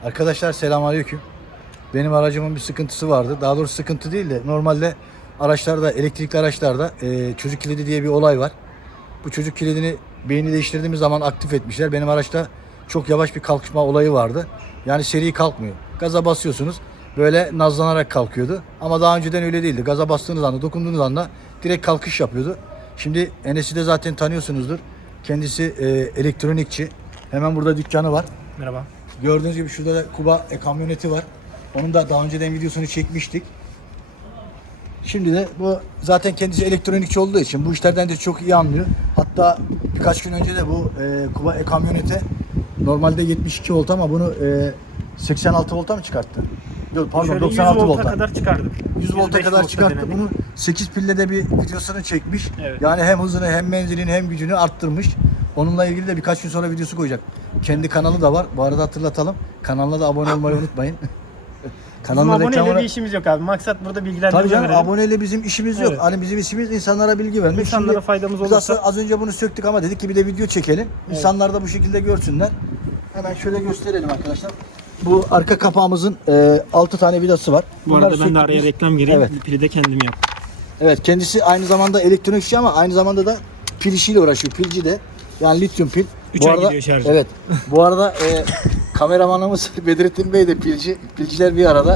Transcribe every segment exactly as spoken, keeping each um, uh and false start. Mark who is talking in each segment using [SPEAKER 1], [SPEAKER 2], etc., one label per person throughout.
[SPEAKER 1] Arkadaşlar selamünaleyküm. Benim aracımın bir sıkıntısı vardı. Daha doğrusu sıkıntı değil de normalde araçlarda, elektrikli araçlarda e, çocuk kilidi diye bir olay var. Bu çocuk kilidini beyni değiştirdiğimiz zaman aktif etmişler. Benim araçta çok yavaş bir kalkışma olayı vardı. Yani seri kalkmıyor. Gaza basıyorsunuz. Böyle nazlanarak kalkıyordu. Ama daha önceden öyle değildi. Gaza bastığınız anda, dokunduğunuz anda direkt kalkış yapıyordu. Şimdi Enes'i de zaten tanıyorsunuzdur. Kendisi e, elektronikçi. Hemen burada dükkanı var.
[SPEAKER 2] Merhaba.
[SPEAKER 1] Gördüğünüz gibi şurada da Kuba e, kamyoneti var. Onun da daha önceden videosunu çekmiştik. Şimdi de bu zaten kendisi elektronikçi olduğu için bu işlerden de çok iyi anlıyor. Hatta birkaç gün önce de bu e, Kuba e, kamyonete normalde yetmiş iki volt ama bunu e, seksen altı volta mı çıkarttı? Yok pardon
[SPEAKER 2] Şöyle
[SPEAKER 1] doksan altı
[SPEAKER 2] yüz volta
[SPEAKER 1] volta
[SPEAKER 2] kadar çıkardık.
[SPEAKER 1] yüz volta
[SPEAKER 2] yüz beş
[SPEAKER 1] kadar
[SPEAKER 2] volta
[SPEAKER 1] çıkarttı.
[SPEAKER 2] denedik.
[SPEAKER 1] Bunu sekiz pille de bir videosunu çekmiş.
[SPEAKER 2] Evet.
[SPEAKER 1] Yani hem hızını hem menzilini hem gücünü arttırmış. Onunla ilgili de birkaç gün sonra videosu koyacak. Kendi kanalı da var. Bu arada hatırlatalım. Kanalına da abone olmayı unutmayın.
[SPEAKER 2] Bizim
[SPEAKER 1] Kanalın
[SPEAKER 2] aboneyle
[SPEAKER 1] reklamını...
[SPEAKER 2] bir işimiz yok abi. Maksat burada bilgilendirme
[SPEAKER 1] Tabii canım
[SPEAKER 2] verelim.
[SPEAKER 1] aboneyle bizim işimiz yok.
[SPEAKER 2] Evet.
[SPEAKER 1] Hani bizim işimiz insanlara bilgi vermek.
[SPEAKER 2] İnsanlara
[SPEAKER 1] Şimdi
[SPEAKER 2] faydamız
[SPEAKER 1] biz
[SPEAKER 2] olursa-
[SPEAKER 1] aslında az önce bunu söktük ama dedik ki bir de video çekelim.
[SPEAKER 2] Evet.
[SPEAKER 1] İnsanlar da bu şekilde görsünler. Hemen şöyle gösterelim arkadaşlar. Bu arka kapağımızın e, altı tane vidası var.
[SPEAKER 2] Bu
[SPEAKER 1] Bunları
[SPEAKER 2] arada ben de
[SPEAKER 1] söktük
[SPEAKER 2] araya
[SPEAKER 1] biz.
[SPEAKER 2] reklam gireyim.
[SPEAKER 1] Evet.
[SPEAKER 2] Bu pili de kendim yaptım.
[SPEAKER 1] Evet kendisi aynı zamanda elektronikçi ama aynı zamanda da pil işiyle uğraşıyor. Pilci de. Yani lityum pil.
[SPEAKER 2] Üç ay gidiyor şarjı.
[SPEAKER 1] Evet. Bu arada e, kameramanımız Bedrettin Bey de pilci. Pilciler bir arada.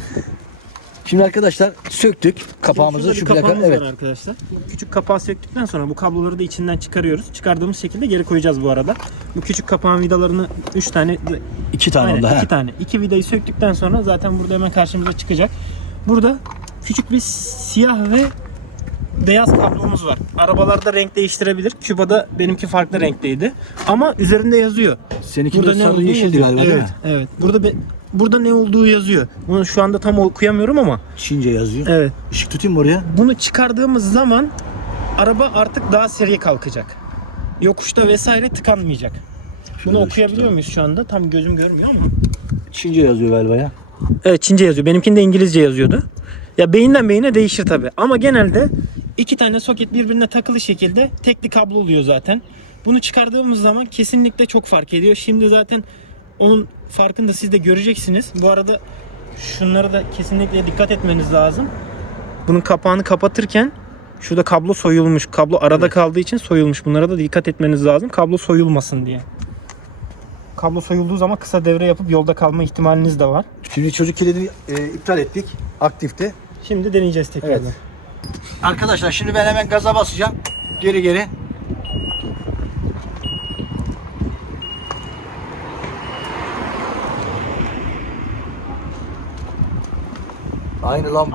[SPEAKER 1] Şimdi arkadaşlar söktük kapağımızı
[SPEAKER 2] Şurada
[SPEAKER 1] şu
[SPEAKER 2] bir
[SPEAKER 1] plaka.
[SPEAKER 2] kapağımız
[SPEAKER 1] Evet.
[SPEAKER 2] var arkadaşlar. Bu küçük kapağı söktükten sonra bu kabloları da içinden çıkarıyoruz. Çıkardığımız şekilde geri koyacağız bu arada. Bu küçük kapağın vidalarını üç tane,
[SPEAKER 1] İki tane
[SPEAKER 2] aynen,
[SPEAKER 1] oldu.
[SPEAKER 2] iki
[SPEAKER 1] he.
[SPEAKER 2] tane. iki vidayı söktükten sonra zaten burada hemen karşımıza çıkacak. Burada küçük bir siyah ve beyaz kablomuz var. Arabalarda renk değiştirebilir. Küba'da benimki farklı renkteydi. Ama üzerinde yazıyor.
[SPEAKER 1] Seninki
[SPEAKER 2] Burada
[SPEAKER 1] de
[SPEAKER 2] ne
[SPEAKER 1] sarı
[SPEAKER 2] olduğu
[SPEAKER 1] yeşildi
[SPEAKER 2] yazıyor.
[SPEAKER 1] galiba değil
[SPEAKER 2] Evet,
[SPEAKER 1] mi?
[SPEAKER 2] evet. Burada be- burada ne olduğu yazıyor. Bunu şu anda tam okuyamıyorum ama.
[SPEAKER 1] Çince yazıyor.
[SPEAKER 2] Evet.
[SPEAKER 1] Işık tutayım mı oraya?
[SPEAKER 2] Bunu çıkardığımız zaman araba artık daha seri kalkacak. Yokuşta vesaire tıkanmayacak.
[SPEAKER 1] Şöyle
[SPEAKER 2] Bunu
[SPEAKER 1] ışık
[SPEAKER 2] okuyabiliyor
[SPEAKER 1] tutalım.
[SPEAKER 2] muyuz şu anda? Tam gözüm görmüyor ama.
[SPEAKER 1] Çince yazıyor galiba ya.
[SPEAKER 2] Evet, Çince yazıyor. Benimkinde İngilizce yazıyordu. Ya beyinden beyine değişir tabi. Ama genelde iki tane soket birbirine takılı şekilde tekli kablo oluyor zaten. Bunu çıkardığımız zaman kesinlikle çok fark ediyor. Şimdi zaten onun farkını da siz de göreceksiniz. Bu arada şunlara da kesinlikle dikkat etmeniz lazım. Bunun kapağını kapatırken şurada kablo soyulmuş. Kablo arada
[SPEAKER 1] Evet.
[SPEAKER 2] kaldığı için soyulmuş. Bunlara da dikkat etmeniz lazım. Kablo soyulmasın diye. Kablo soyulduğu zaman kısa devre yapıp yolda kalma ihtimaliniz de var.
[SPEAKER 1] Şimdi çocuk kilidini e, iptal ettik. Aktifte.
[SPEAKER 2] Şimdi deneyeceğiz tekrardan.
[SPEAKER 1] Evet. Arkadaşlar şimdi ben hemen gaza basacağım. Geri geri. Aynı lan bu.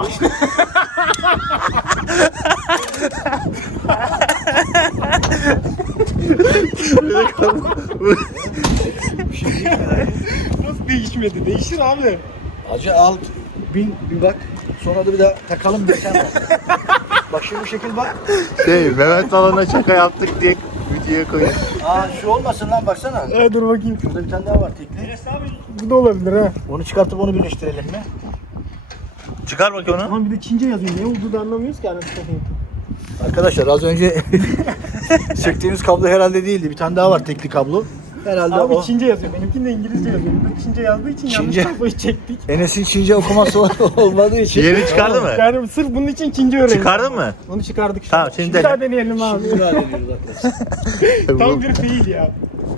[SPEAKER 2] Nasıl değişmedi? Değişir abi.
[SPEAKER 1] Acı al bin bir bak. Sonra da bir daha takalım bir sen bak. Bak şimdi bu şekil bak.
[SPEAKER 3] Şey, Mehmet Alan'a şaka yaptık diye videoya koyuyor.
[SPEAKER 1] Aa şu olmasın lan baksana.
[SPEAKER 2] Evet, dur bakayım.
[SPEAKER 1] Şurada bir tane daha var tekli.
[SPEAKER 2] Bu da olabilir ha.
[SPEAKER 1] Onu çıkartıp onu birleştirelim mi?
[SPEAKER 3] Çıkar bak onu.
[SPEAKER 2] Ama bir de Çince yazıyor. Ne olduğunu da anlamıyoruz ki anasını satayım.
[SPEAKER 1] Arkadaşlar az önce söktüğümüz kablo herhalde değildi. Bir tane daha var tekli kablo. Herhalde
[SPEAKER 2] Abi
[SPEAKER 1] o.
[SPEAKER 2] Çince yazıyor. Benimkinde İngilizce yazıyor. Ben Çince yazdığı için
[SPEAKER 1] Çince.
[SPEAKER 2] yanlış kabloyu çektik.
[SPEAKER 1] Enes'in Çince okuması olmadığı için.
[SPEAKER 3] Diğerini çıkardı mı?
[SPEAKER 2] Yani sırf bunun için Çince öğrendik.
[SPEAKER 3] Çıkardın mı?
[SPEAKER 2] Onu çıkardık şu
[SPEAKER 3] Tamam,
[SPEAKER 2] an.
[SPEAKER 3] şimdi
[SPEAKER 2] Bir daha
[SPEAKER 3] dene.
[SPEAKER 2] deneyelim abi.
[SPEAKER 1] Şimdi daha deniyoruz arkadaşlar.
[SPEAKER 2] Tam bir fail ya.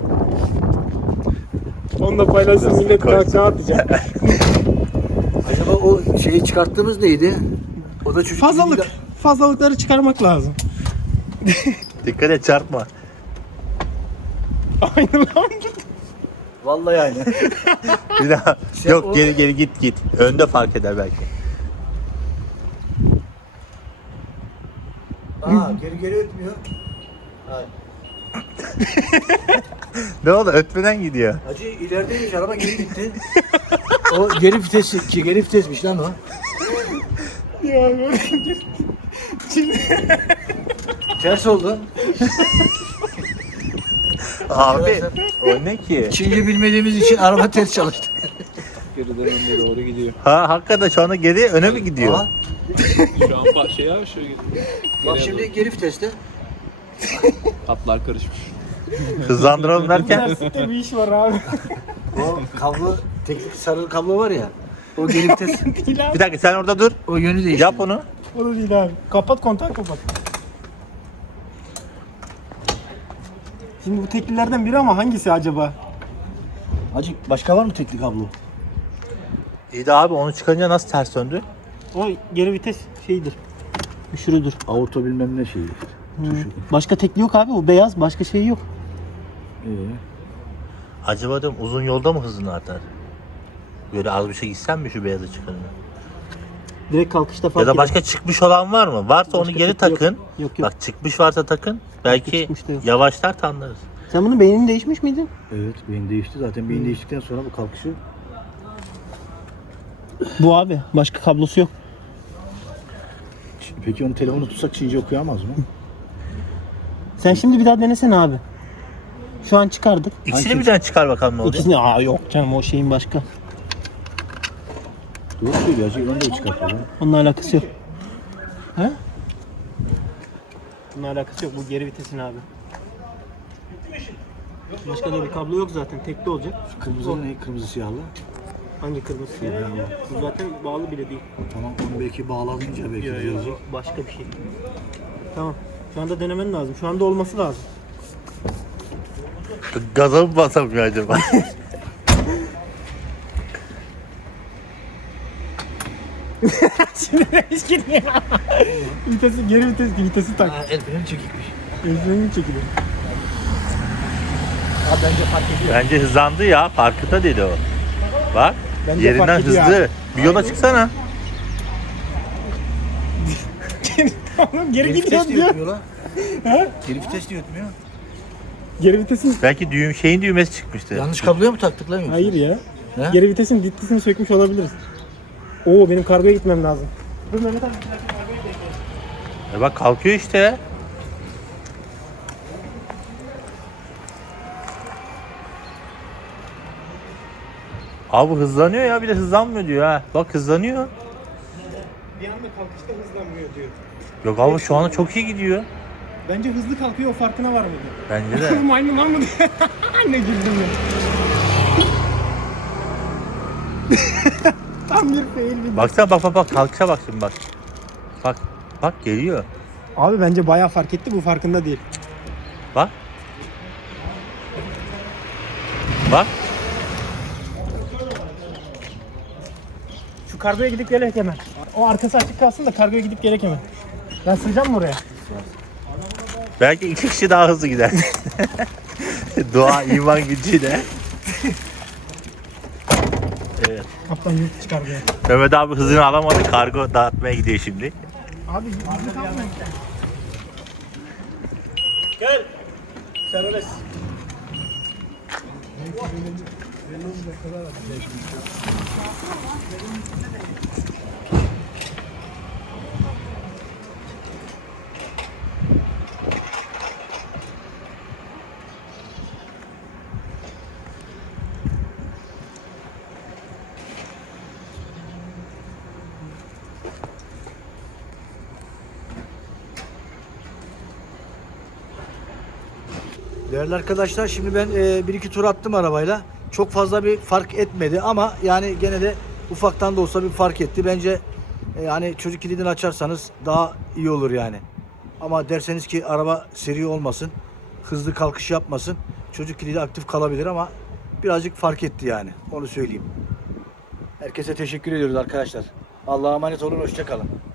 [SPEAKER 2] Onu da paylaşsın, millet kahkaha atacak.
[SPEAKER 1] Acaba o şeyi çıkarttığımız neydi? O da çocuk
[SPEAKER 2] Fazlalık. Fazlalıkları çıkarmak lazım.
[SPEAKER 3] Dikkat et, çarpma.
[SPEAKER 2] Aynı lan.
[SPEAKER 1] Vallahi aynı.
[SPEAKER 3] Bir daha.
[SPEAKER 1] Sen
[SPEAKER 3] Yok,
[SPEAKER 1] o-
[SPEAKER 3] geri geri git git. Önde fark eder belki.
[SPEAKER 1] Aa geri geri ötmüyor. Hayır.
[SPEAKER 3] Ne oldu? Ötmeden gidiyor.
[SPEAKER 1] Hacı ilerideymiş araba geri gitti. O geri vites, ki geri vitesmiş lan o.
[SPEAKER 2] Ya böyle.
[SPEAKER 1] Ters oldu.
[SPEAKER 3] Abi, o ne ki?
[SPEAKER 1] Çince bilmediğimiz için araba ters çalıştı.
[SPEAKER 4] Geriden önde doğru gidiyor.
[SPEAKER 3] Ha, hakikaten şu anda geri öne mi gidiyor?
[SPEAKER 1] Aa,
[SPEAKER 4] Şu an bak şey abi şu
[SPEAKER 1] bak şimdi geri viteste.
[SPEAKER 4] hatlar karışmış.
[SPEAKER 3] Hızlandıralım derken.
[SPEAKER 2] Lastikte bir iş var abi.
[SPEAKER 1] O kablo teknik sarı kablo var ya. O geri vites.
[SPEAKER 2] Değil abi.
[SPEAKER 3] Bir dakika sen orada dur.
[SPEAKER 1] O yönü değişti.
[SPEAKER 3] Yap onu.
[SPEAKER 2] O da değil abi. Kapat kontağı kapat. Şimdi bu teklilerden biri ama hangisi acaba?
[SPEAKER 1] Acık başka var mı teknik kablo?
[SPEAKER 3] İyi de abi onu çıkarınca nasıl ters döndü?
[SPEAKER 2] O geri vites şeyidir. Şurudur.
[SPEAKER 1] Auto bilmem ne şeyi. Tuşu.
[SPEAKER 2] Başka tekli yok abi. O beyaz. Başka şey yok.
[SPEAKER 1] Ee,
[SPEAKER 3] Acaba diyorum uzun yolda mı hızını artar? Böyle az bir şey gitsen mi şu beyazı çıkarınca?
[SPEAKER 2] Direkt kalkışta fark
[SPEAKER 3] Ya da
[SPEAKER 2] eder.
[SPEAKER 3] başka çıkmış olan var mı? Varsa onu
[SPEAKER 2] Başka
[SPEAKER 3] geri
[SPEAKER 2] tekli yok.
[SPEAKER 3] takın.
[SPEAKER 2] Yok, yok.
[SPEAKER 3] Bak çıkmış varsa takın. Belki
[SPEAKER 2] çıkmış da yok.
[SPEAKER 3] yavaşlar anlarız.
[SPEAKER 2] Sen bunun beynini değişmiş miydin?
[SPEAKER 1] evet beyin değişti. Zaten beyin değiştikten sonra bu kalkışı
[SPEAKER 2] Bu abi. Başka kablosu yok.
[SPEAKER 1] peki onu telefonu tutsak Çince okuyamaz mı?
[SPEAKER 2] Sen şimdi bir daha denesene abi. Şu an çıkardık.
[SPEAKER 3] İkisini birden çıkar bakalım ne oluyor.
[SPEAKER 2] İkisini aa yok canım o şeyin başka.
[SPEAKER 1] Doğru söylüyor. Acık onu da çıkartıyor.
[SPEAKER 2] Onunla alakası yok. He? Bununla alakası yok. Bu geri vitesin abi. Başka da bir kablo yok zaten. Tekli olacak.
[SPEAKER 1] Kırmızı ne? Kırmızı siyahlı.
[SPEAKER 2] Hangi kırmızı ya? Bu zaten bağlı bile değil.
[SPEAKER 1] Tamam onu belki bağlanınca belki düzelecek.
[SPEAKER 2] Başka bir şey. Tamam. Şu anda denemen lazım. Şu anda olması lazım.
[SPEAKER 3] Gaza mı basamıyor acaba?
[SPEAKER 2] Şimdi hiç gitmiyor. Vitesi geri vites vitesi tak.
[SPEAKER 1] Ha, el freni çekikmiş.
[SPEAKER 2] Gözlerini çekilir.
[SPEAKER 1] Abi bence fark ediyor.
[SPEAKER 3] Bence hızlandı ya. Farkında değil o. Bak.
[SPEAKER 2] Bence
[SPEAKER 3] yerinden
[SPEAKER 2] fark ediyor
[SPEAKER 3] hızlı.
[SPEAKER 2] abi.
[SPEAKER 3] Bir yola çıksana.
[SPEAKER 2] Tamam geri
[SPEAKER 1] Geri
[SPEAKER 2] gidiyor
[SPEAKER 1] vites diye
[SPEAKER 2] diyor.
[SPEAKER 1] yutmuyor lan. Geri vites diye yutmuyor.
[SPEAKER 2] Geri vitesin.
[SPEAKER 3] Belki düğüm şeyin düğmesi çıkmıştı.
[SPEAKER 1] Yanlış kabloya mı taktık lan yoksa?
[SPEAKER 2] Hayır ya.
[SPEAKER 1] He?
[SPEAKER 2] Geri vitesin dittisini sökmüş olabiliriz. Oo benim kargoya gitmem lazım. Dur Mehmet abi.
[SPEAKER 3] E bak kalkıyor işte. Abi hızlanıyor ya bir de hızlanmıyor diyor ha. Bak hızlanıyor.
[SPEAKER 2] Bir anda kalkışta hızlanmıyor diyor.
[SPEAKER 3] Yok abi şu anda çok iyi gidiyor.
[SPEAKER 2] Bence hızlı kalkıyor o farkına var mıydı?
[SPEAKER 3] Bence de.
[SPEAKER 2] Maymun lan mı diyor. Ne güldüm ya. Tam bir fail bir.
[SPEAKER 3] Baksana bak bak bak kalkışa bak şimdi bak. Bak bak geliyor.
[SPEAKER 2] Abi bence bayağı fark etti bu farkında değil.
[SPEAKER 3] Bak. Bak.
[SPEAKER 2] Şu kargoya gidip gelek hemen. O arkası açık kalsın da kargoya gidip gelek hemen. Ben sığacağım mı oraya?
[SPEAKER 3] Belki iki kişi daha hızlı gider. Dua iman gücüyle. Evet.
[SPEAKER 2] Kaptan yurt çıkar buraya.
[SPEAKER 3] Mehmet abi hızını alamadı. Kargo dağıtmaya gidiyor şimdi.
[SPEAKER 2] Abi hızlı kalkma. Gel. Serbest.
[SPEAKER 1] Değerli arkadaşlar şimdi ben e, bir iki tur attım arabayla. Çok fazla bir fark etmedi ama yani gene de ufaktan da olsa bir fark etti. Bence e, hani çocuk kilidini açarsanız daha iyi olur yani. Ama derseniz ki araba seri olmasın, hızlı kalkış yapmasın, çocuk kilidi aktif kalabilir ama birazcık fark etti yani. Onu söyleyeyim. Herkese teşekkür ediyoruz arkadaşlar. Allah'a emanet olun, hoşça kalın.